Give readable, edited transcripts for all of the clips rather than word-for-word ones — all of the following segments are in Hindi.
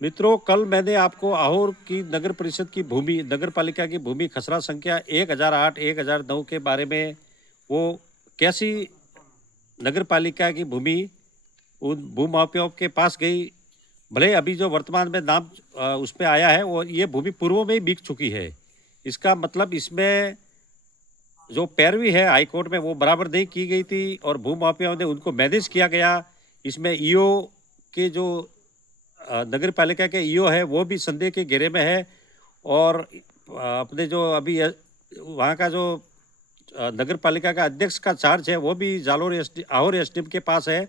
मित्रों, कल मैंने आपको आहोर की नगर परिषद की भूमि, नगर पालिका की भूमि खसरा संख्या 1008 1009 के बारे में, वो कैसी नगर पालिका की भूमि उन भूमाफियाओं के पास गई। भले अभी जो वर्तमान में नाम उसमें आया है, वो ये भूमि पूर्व में ही बिक चुकी है। इसका मतलब इसमें जो पैरवी है हाई कोर्ट में, वो बराबर नहीं की गई थी और भूमाफियाओं ने उनको मैनेज किया गया। इसमें ईओ के जो नगर पालिका के ईओ है, वो भी संदेह के घेरे में है। और अपने जो अभी वहाँ का जो नगर पालिका का अध्यक्ष का चार्ज है, वो भी आहोर एसडीएम के पास है।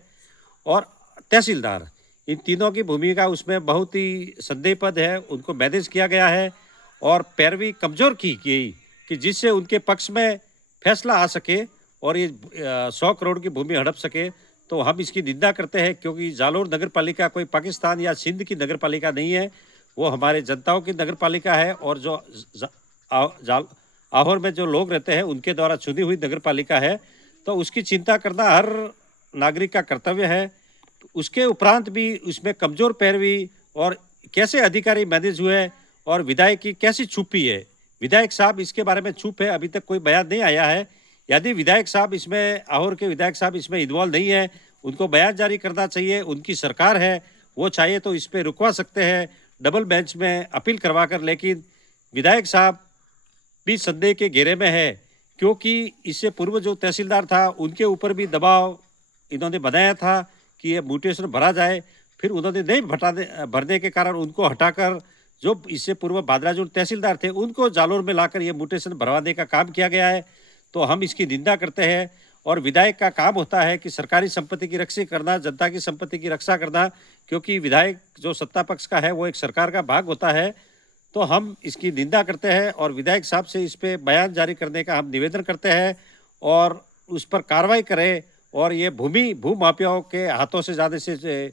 और तहसीलदार, इन तीनों की भूमिका उसमें बहुत ही संदेहपद है। उनको मैनेज किया गया है और पैरवी कमजोर की गई कि जिससे उनके पक्ष में फैसला आ सके और ये 100 करोड़ की भूमि हड़प सके। तो हम इसकी निंदा करते हैं, क्योंकि जालोर नगर पालिका कोई पाकिस्तान या सिंध की नगर पालिका नहीं है। वो हमारे जनताओं की नगर पालिका है और जो आहोर में जो लोग रहते हैं उनके द्वारा चुनी हुई नगर पालिका है। तो उसकी चिंता करना हर नागरिक का कर्तव्य है। उसके उपरांत भी उसमें कमजोर पैरवी और कैसे अधिकारी मैनेज हुए और विधायक की कैसी छुपी है। विधायक साहब इसके बारे में चुप है, अभी तक कोई बयान नहीं आया है। यदि विधायक साहब इसमें, आहोर के विधायक साहब इसमें इन्वॉल्व नहीं है, उनको बयान जारी करना चाहिए। उनकी सरकार है, वो चाहे तो इस पर रुकवा सकते हैं डबल बेंच में अपील करवा कर। लेकिन विधायक साहब भी संदेह के घेरे में है, क्योंकि इससे पूर्व जो तहसीलदार था उनके ऊपर भी दबाव इन्होंने बनाया था कि ये म्यूटेशन भरा जाए। फिर उन्होंने नहीं भरने के कारण उनको हटाकर जो इससे पूर्व बादराजूर तहसीलदार थे उनको जालोर में लाकर ये म्यूटेशन भरवाने का काम किया गया है। तो हम इसकी निंदा करते हैं। और विधायक का काम होता है कि सरकारी संपत्ति की रक्षा करना, जनता की संपत्ति की रक्षा करना, क्योंकि विधायक जो सत्ता पक्ष का है वो एक सरकार का भाग होता है। तो हम इसकी निंदा करते हैं और विधायक साहब से इस पे बयान जारी करने का हम निवेदन करते हैं और उस पर कार्रवाई करें और ये भूमाफियाओं के हाथों से ज़्यादा से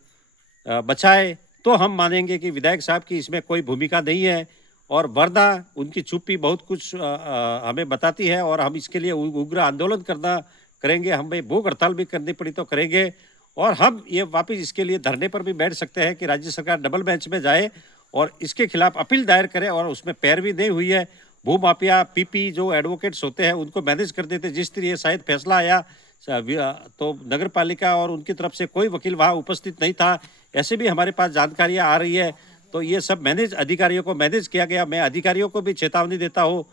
बचाए। तो हम मानेंगे कि विधायक साहब की इसमें कोई भूमिका नहीं है। और वरना उनकी चुप्पी बहुत कुछ हमें बताती है और हम इसके लिए उग्र आंदोलन करेंगे। हमें भूख हड़ताल भी करनी पड़ी तो करेंगे। और हम ये वापस इसके लिए धरने पर भी बैठ सकते हैं कि राज्य सरकार डबल बेंच में जाए और इसके खिलाफ अपील दायर करे। और उसमें पैरवी नहीं हुई है। भूमाफिया पीपी जो एडवोकेट्स होते हैं उनको मैनेज कर देते। जिस तरह शायद फैसला आया तो नगर पालिका और उनकी तरफ से कोई वकील वहाँ उपस्थित नहीं था, ऐसे भी हमारे पास जानकारियाँ आ रही है। तो ये सब अधिकारियों को मैनेज किया गया। मैं अधिकारियों को भी चेतावनी देता हूँ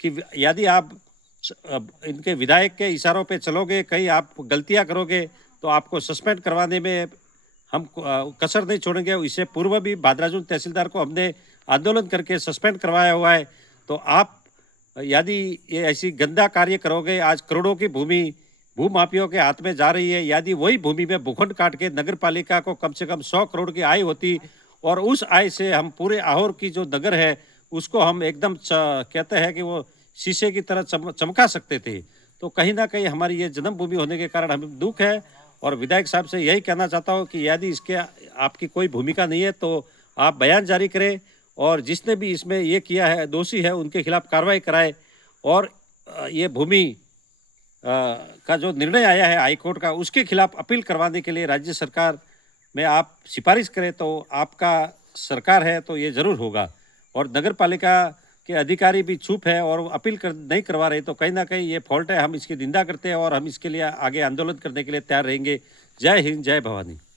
कि यदि आप इनके विधायक के इशारों पे चलोगे, कहीं आप गलतियाँ करोगे तो आपको सस्पेंड करवाने में हम कसर नहीं छोड़ेंगे। इससे पूर्व भी बादराजून तहसीलदार को हमने आंदोलन करके सस्पेंड करवाया हुआ है। तो आप यदि ये ऐसी गंदा कार्य करोगे, आज करोड़ों की भूमि भूमाफियाओं के हाथ में जा रही है। यदि वही भूमि में भूखंड काट के नगर पालिका को कम से कम 100 करोड़ की आय होती और उस आय से हम पूरे आहोर की जो नगर है उसको हम एकदम कहते हैं कि वो शीशे की तरह चमका सकते थे। तो कहीं ना कहीं हमारी ये जन्मभूमि होने के कारण हमें दुख है। और विधायक साहब से यही कहना चाहता हूँ कि यदि इसके आपकी कोई भूमिका नहीं है तो आप बयान जारी करें और जिसने भी इसमें ये किया है, दोषी है, उनके खिलाफ कार्रवाई कराए। और ये भूमि का जो निर्णय आया है हाई कोर्ट का, उसके खिलाफ अपील करवाने के लिए राज्य सरकार में आप सिफारिश करें तो आपका सरकार है तो ये जरूर होगा। और नगर पालिका के अधिकारी भी चुप है और नहीं करवा रहे, तो कहीं ना कहीं ये फॉल्ट है। हम इसकी निंदा करते हैं और हम इसके लिए आगे आंदोलन करने के लिए तैयार रहेंगे। जय हिंद, जय भवानी।